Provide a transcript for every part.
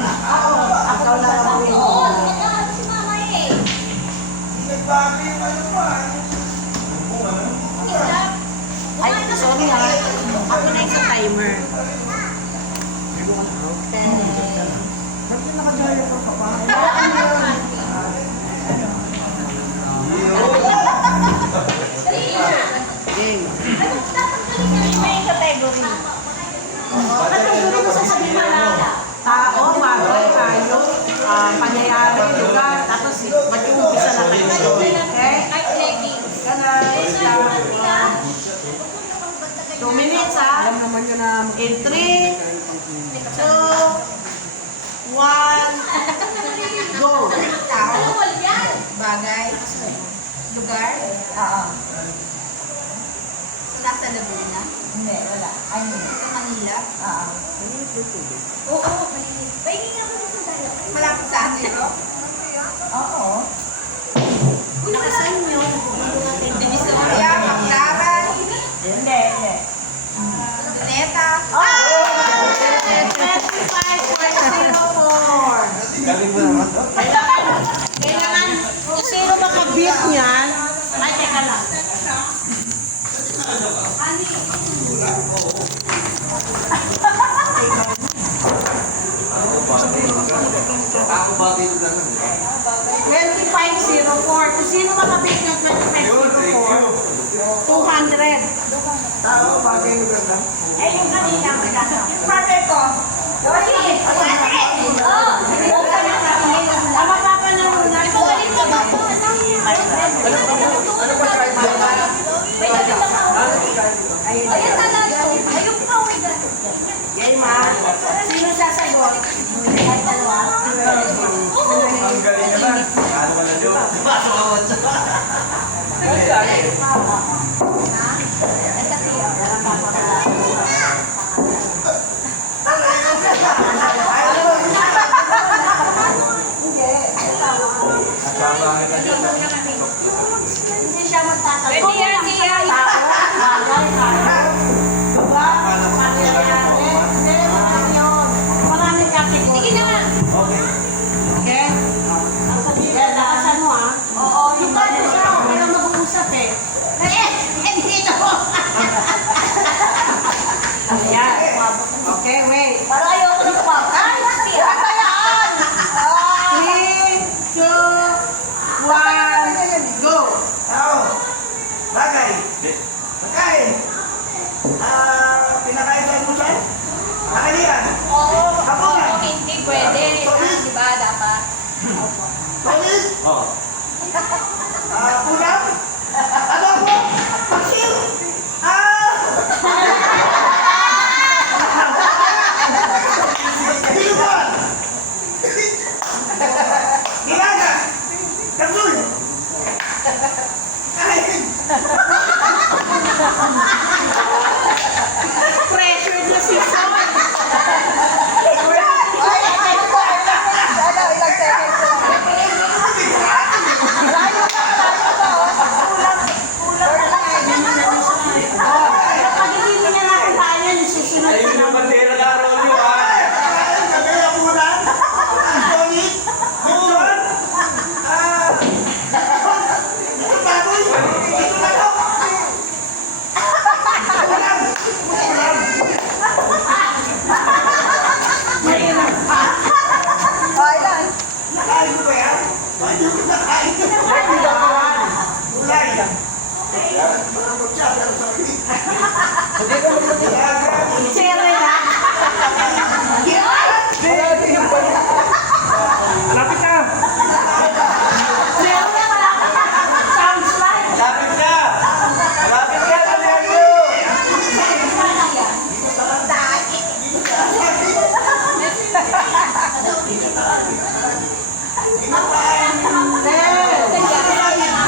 Ikaw na naman yun. Oo, si mama eh. Nagbago yung ano pa. Ay, sorry ha. Ako na yung sa timer. Okay. Ba't yung nakadaya ka pa? Game. May category. Category mo sasabihin mo lang. Tao, bagay, hayop, pangyayari, lugar, tapos mag-uumpisa na tayo. Okay? Ganun. 2 minutes ha. Alam naman yun na. In 3, 2, 1, go. Tao, Bagay. Lugar. Oo. Nasa Laguna. Hindi, wala. Ay, hindi. Sa Manila. Oo. Oo, Manila. Pahingin ako ng sandalo. Malapit sa atin. Oo. Nakasan nyo. Divisoria, Baclaran. Hindi. Luneta. 25.04. Galing mo naman. Kailangan, kung sino makabit niyan, ay, teka lang. Ako ba dito lang? 25.04. Kung sino makabit ng 25.04, 200. Tao, bagay yung ganda. Eh, yung kanina, Yung partner ko. Bakit? Oo. ang mapapanalunan ko, Ano ba try mo? Ayun talaga. Ayun pa. game ha. Sino sasagot? Kahit dalawa? Ang galing naman. Ano ka na doon? Pasok ako. Hindi siya magtatanong. Pwede yan siya. Diba? Pangyayari. Hindi, wala yun. Maraming category. Sige na nga. Okay. Okay? Ang sabihin ka, lakasan mo ha. Oo, yung tayo siya. Kaya mag-uusap eh. Dito ko. Ayan. Okay, wait. Para ayoko na pa. Ay, Kayaan! 3, 2, 1, go! Tao. Bagay. Pagkain. Pinakain sa imusan. Nakalian. Oo. Hapunan. Hindi pwede. Di ba dapat? Toilet. Oh. Ulam. Adobo. Pasil. Biluan. Nilaga. Kapsul. Kain. Pressured na si Son! Ilang seconds lang. Kapag hindi niya nakitayan, susunod Ayun ka yung na. bandera na Rolly, ha? Kami hapunan. Tonic. Lechon. Ito baboy. Ito na to. Ulam. Ulam. Ilan? Nakain ko ba yan? Hindi ko nakain. Gulay. Mga mutya, pero sorry. Sere na. Malapit ka! Meron na malapit na. Sounds like. Malapit ka! Malapit ka, Tonelio!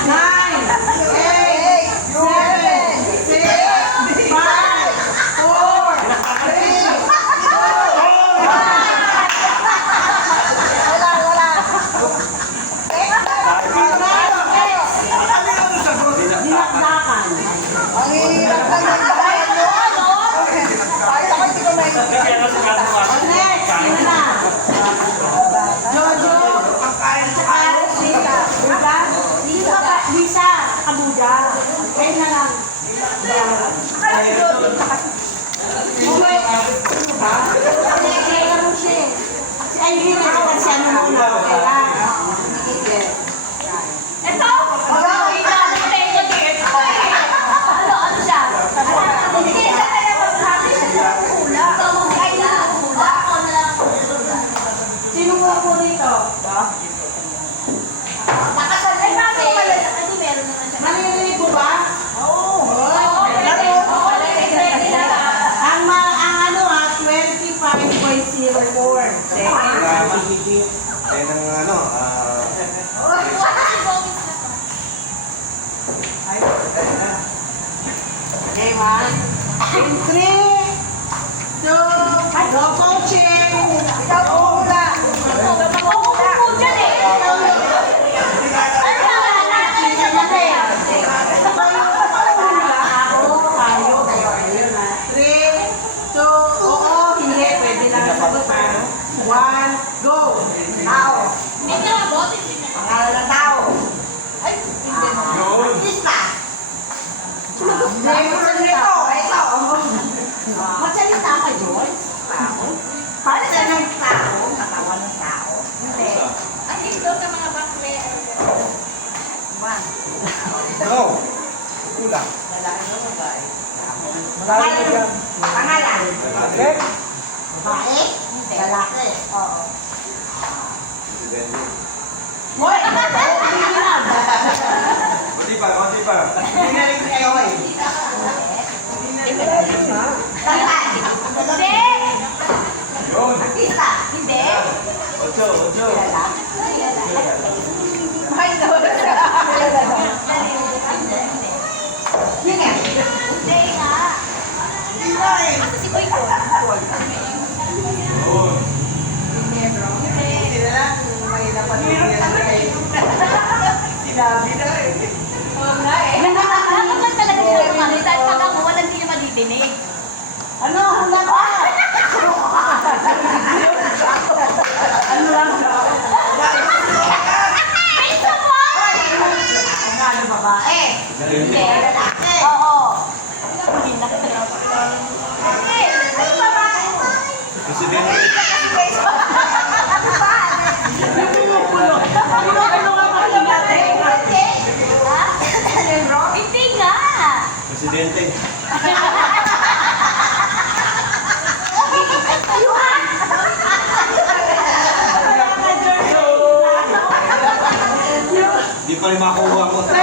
Nine, 8, 7, 6, 5, 4, 3, Si Irene at si ano muna. Okay lang. Sige. Ito? Ano siya? Hindi siya kaya magsabi siya sa hula. Ay, hula. Ako na lang ako hula. Sino mo po rito? Nakasanay kasi. Ano meron naman siya? Maririnig mo ba? Oo. Ang ano ha, 25.04 seconds. Kaya ng ano, Okay, one. In 3, 2, go coaching. Ikaw po muna. One, go! Tao. Pangalan ng tao. Yun. Lista. Ito. Magsalita ka, Joyce. Para sa ng tao, katawan ng tao. Hindi. One. go! Kulang. Pangalan. Pangalan. Okay? Babae? Hindi. Lalaki. Oo. Hoy! Pilihan! Konti pa, konti pa. Tangkay. Hindi. Yun. Artista. Hindi. Ocho, ocho. Ay, nawala siya. Yun nga. Hindi nga. Inoy. Asa si Boy ko? Yun. Sinabi na eh. Dapat lang talaga sila kumamit. At pag ako, walang hindi niya madidinig. Ano? Hula ka! Ano lang siya? Bisa mo! Ano babae? Hindi. Lalaki. Oo. Ano babae? Presidente. Pumupulo. Pumupulo ka makinig natin. Ha? Hindi nga. Presidente. Di pa rin makuha ko. 10, 9,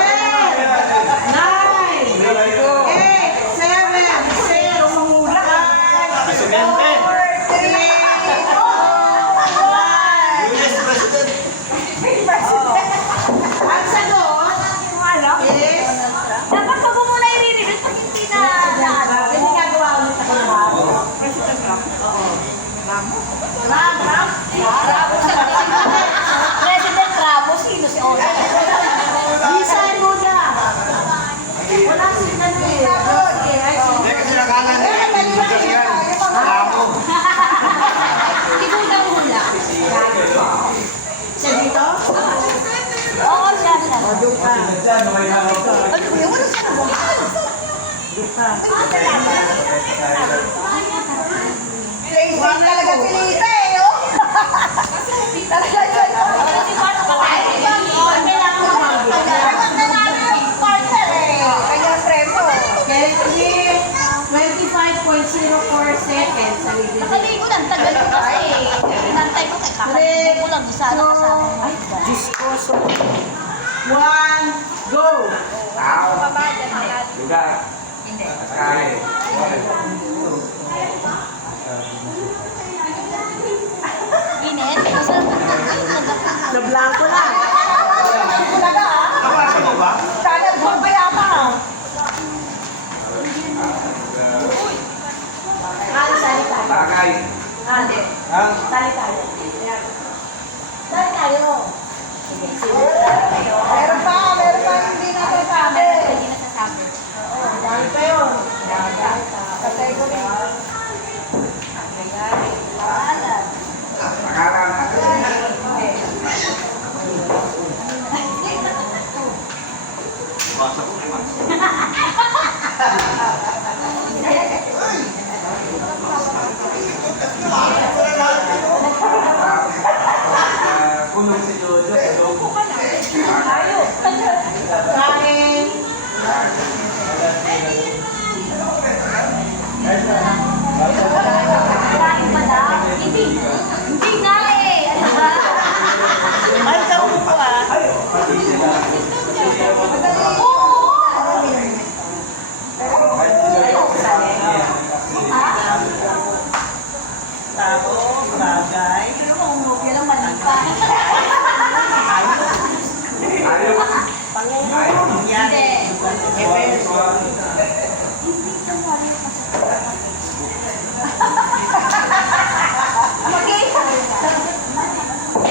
8, 7, 6, 5, Presidente. 4, 3, 2, 1. US President. Ang sagot is... Dapat pag mo muna i-reveal pag hindi na Hindi gagawa ulit sa kalabaw. Ram. President Ramos, sino si Ola? Lisa and Buda. Wala si ano eh. Hindi kasi nakala niya. Kasi yan. Ako. Hindi ko na hula. Siya dito? Oo, siya. Doon ka. Diyan, may hawak ka. Ano ba yun? Ano siya? Doon ka. Crazy talaga pilita eh, oh. Talaga yun. Si Mark babae. Kailangan mamagod. Dapat na namin yung partner eh. Kanyang preso. Kelly, 25.04 seconds sa video. Nakaligo lang, tagal ko kasi. Inantay ko kay kakaligo ko lang. Di sana kasama. Ay, Discoso. 1, go! Lugar. Hindi. Kaya. init. Masarap ang Na blanco lang. Talaga ah. Nakapasa mo ba? Sana doon pa yata ah. Sali tayo. Bagay. Hindi. Ang Sali tayo. Sali tayo. Sige, sige. Meron pa hindi nasasabi. Hindi nasasabi. Dami pa yun. Category. Alam. pangalan. Pasok.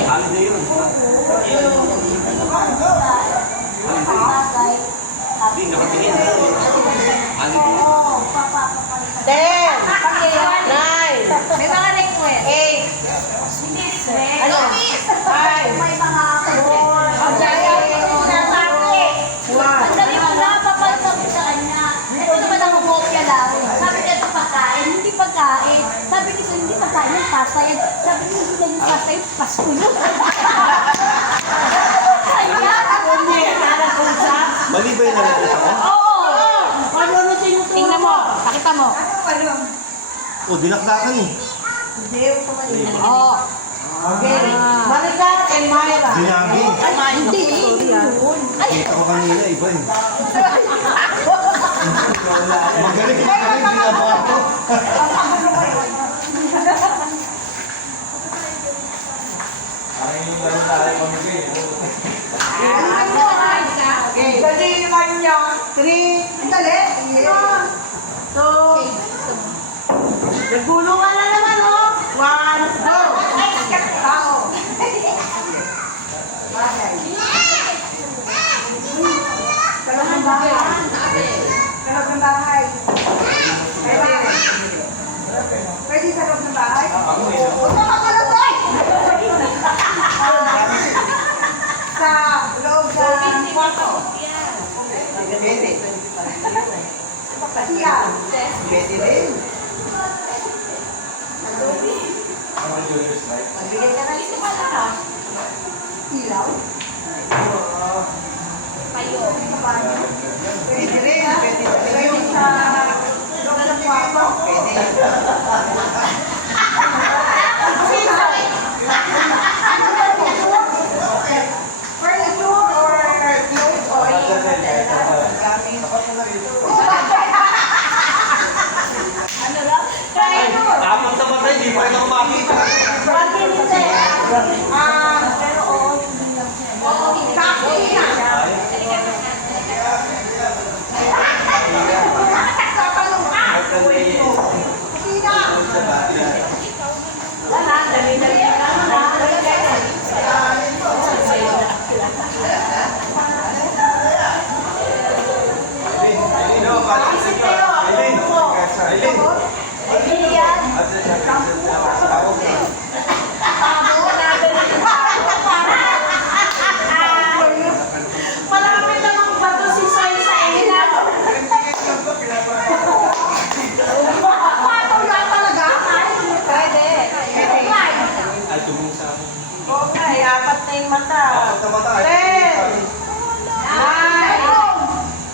Holiday yun. Hindi, nakatingin. Holiday. Ten. Nine. May mga request. Eight. Ano? Five. May mga Four. Ang dali mo na, papalitan mo sa kanya. Ito naman ang kopya lang. Sabi niya ito pagkain, hindi pagkain. Sabi niya hindi pagkain, yung pasta yan. Sabi niya hindi lang yung pasta, yung Pasko yun. Mali ba yung nalagay ako? Oo! Ano tinuturo Tingnan mo, pakita mo. O, dinakdakan eh. Oo. Okay. Marika and Myra. Binagi. Hindi. Ay, Kita ko kanina, iba eh. Magaling ginagawa ko. Okay. Dali naman niya. Three. Dali. Two. Nagulungan na naman, oh. One, go. Tao. Kalabang bahay. Kalabang bahay. Pwede sa loob ng bahay? Huwag ka magulungan! Sa loob ng kwarto. Pwede. Kasi yan. Pwede din. Magbigay ka ng ilaw. kayo. Pwede rin. Pwede sa loob ng kwarto. Pwede. Furniture or clothes or ano lang? Tapos sa mata, hindi pa rin ako makita. Pero oo, kakunin na. Tatanong ka. Sina? Dali-dali Marami namang bato si Soy sa ilaw. Patong lang talaga. Pwede. Ay, tumingin sa akin. Okay, apat na yung mata. Apat na mata. 10. 9.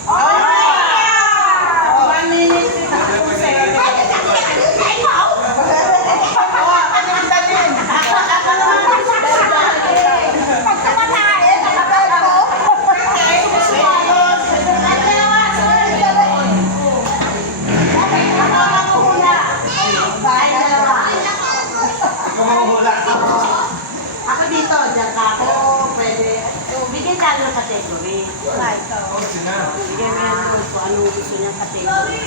Oh, 1 minute. Ako dito, dyan ka ako, pwede. Bigyan tayo ng category. Bigyan mo yan kung anong gusto niyang category.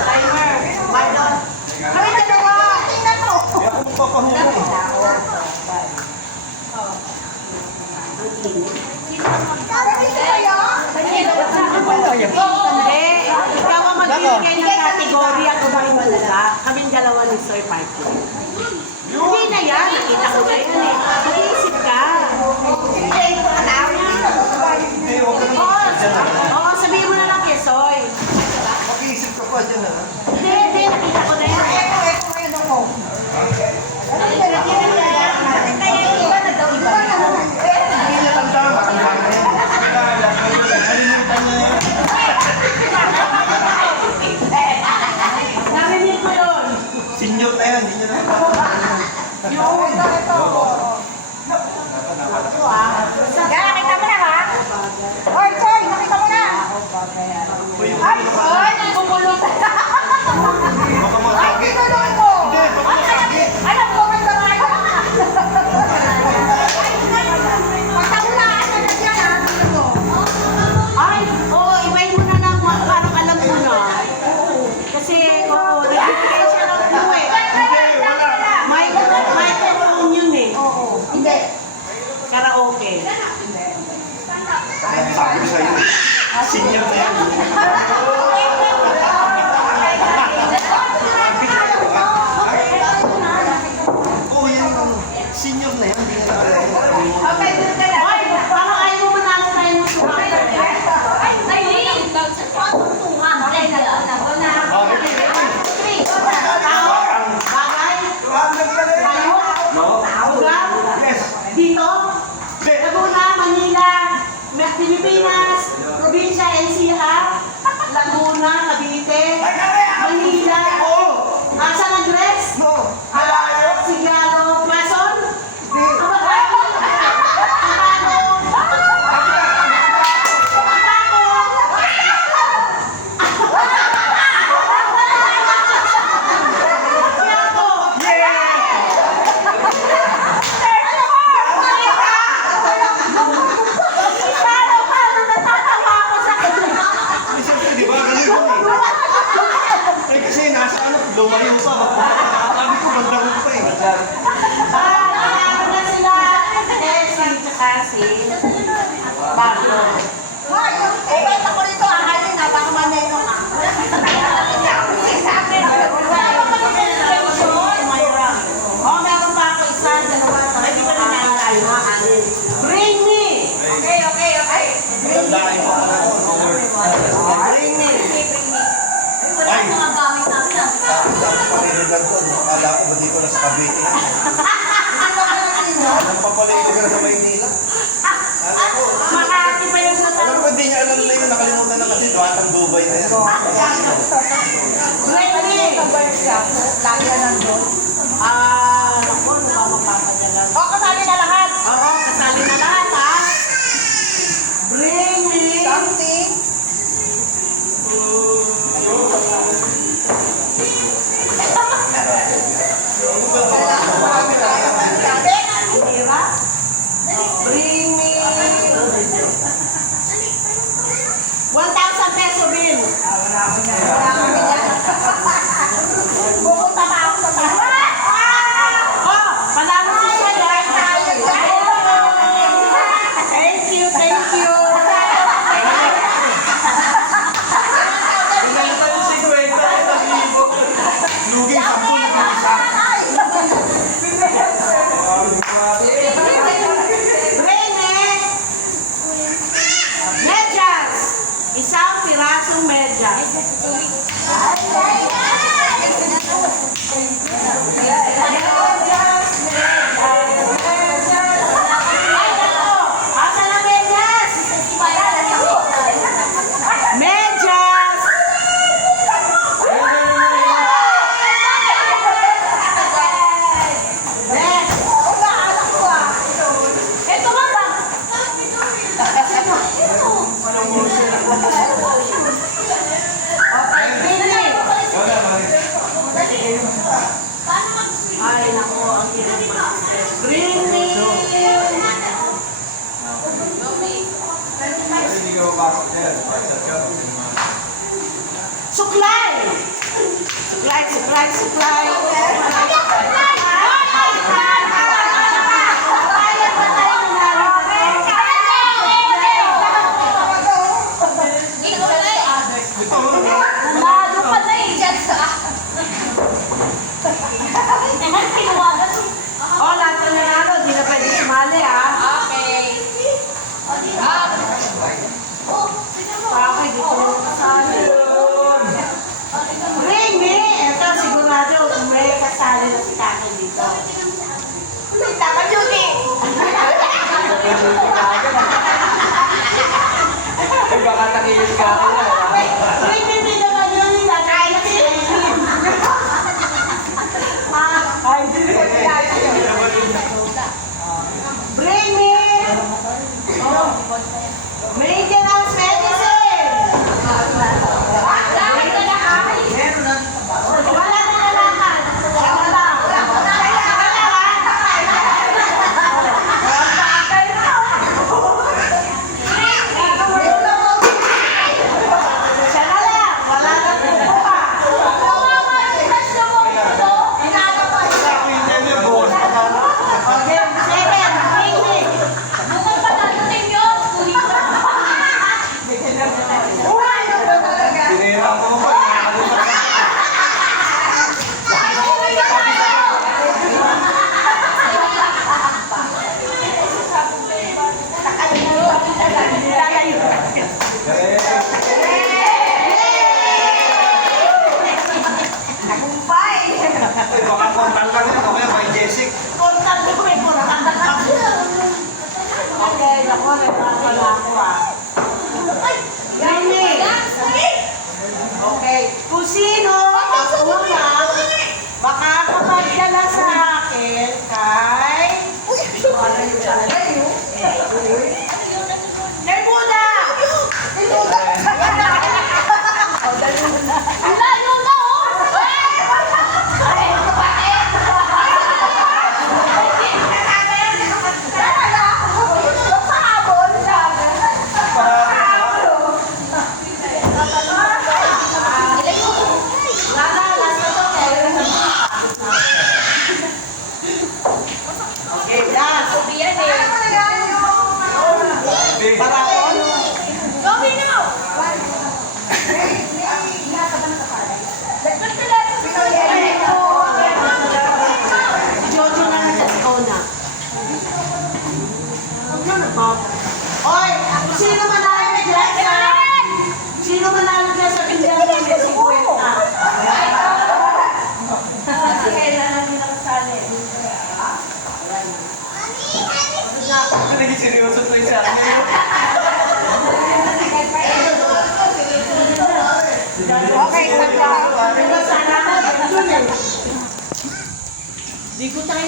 Timer, Bardon. Kami dalawa! Tingnan mo! Kaya ako magpapahuli. Ikaw ang magbibigay ng category, ako ba yung malala? Kaming dalawa ni Soy Party. Hindi na yan, nakita ko na yun eh. Mag-iisip ka. Oo, sabihin mo na lang kay Soy. Mag-iisip ka pa dyan ha. Hindi, nakita ko na yan. Narinig mo yun. Senior na yan, hindi nyo na Nakita mo na ha? Hoy, Choy, nakita mo na. Ay, nagkukulong. Baka masakit. Tulungan mo. Alam ko, may babae ka na. Pagkakulaan na siya na. Ay, Senior na yan. Oo, yan. Senior na yan. Okay, doon ka na. Hoy, parang ayaw mo manalo tayo ng sumakit. Ay, Lee! Tuntungan. Ay, naguna. Three. Tao, bagay, tayo, lugar, dito, Laguna, Manila, Pilipinas, probinsya, NCR, Laguna, Cavite, Manila, San Andres, Sigaro, Quezon, Di ba? Ganun yun eh. Eh kasi nasa ano, lumayo pa. Sabi ko, magdamot pa eh. Ano na sila? Si tsaka si Pablo. Hoy, ibenta ko rito, ahalin na, baka maneno ka. Oh, meron pa ako isa, dalawa, tatlo. Ay, di ba nangyayari? Bring me! Okay. Tandaan ko pala ito. Bring me! Wala akong mga gamit namin. Papaliligan ko. Akala ko ba dito na sa Cavite? Anong papaliligan na sa Maynila? Makati pa yung Alam natalo. ko, hindi niya alam na yun. Nakalimutan na kasi. Batang Dubai na yan. Bring me! Lagi na nandun. Naku, ano ba mapapadala? O, kasali na lahat. Oo, kasali na lahat, ha? Bring me! Something. Tira? Bring me! 1,000 peso bill. Pupunta pa ako sa taas. Oh, panalo si Shaya. Thank you, thank you. Pinalo tayo si Kwenta. Isang libo. Lugi, 10 na isa. Bring me! Medyas. Isang pirasong medyas. Ay, nako! Asa na medyas? Medyas! Next! Ito nga ba? Okay, Billy! Ay, nako, ang hirap. Bring me! Hindi ka mapasok dyan. Pasok ka. Suklay! Suklay, suklay, suklay! Nalado pa na eh. Tinawagan. Oh, lahat na nanalo, di na pwede sumali, ha? Okay. Bakit di ko kasali? Bring me! Ito, sigurado, may kasali na si Kaka dito. Dapat duty. Eh, baka nakilis ka ako na. Bring me, hindi naman yun, ilagay na si Eileen. Ay, hindi ko nilala yun. Bring me! Oh, maintenance medicine! Wala na kailangan. Wala lang. naging seryoso to yung sa akin. Okay, Di ko tayo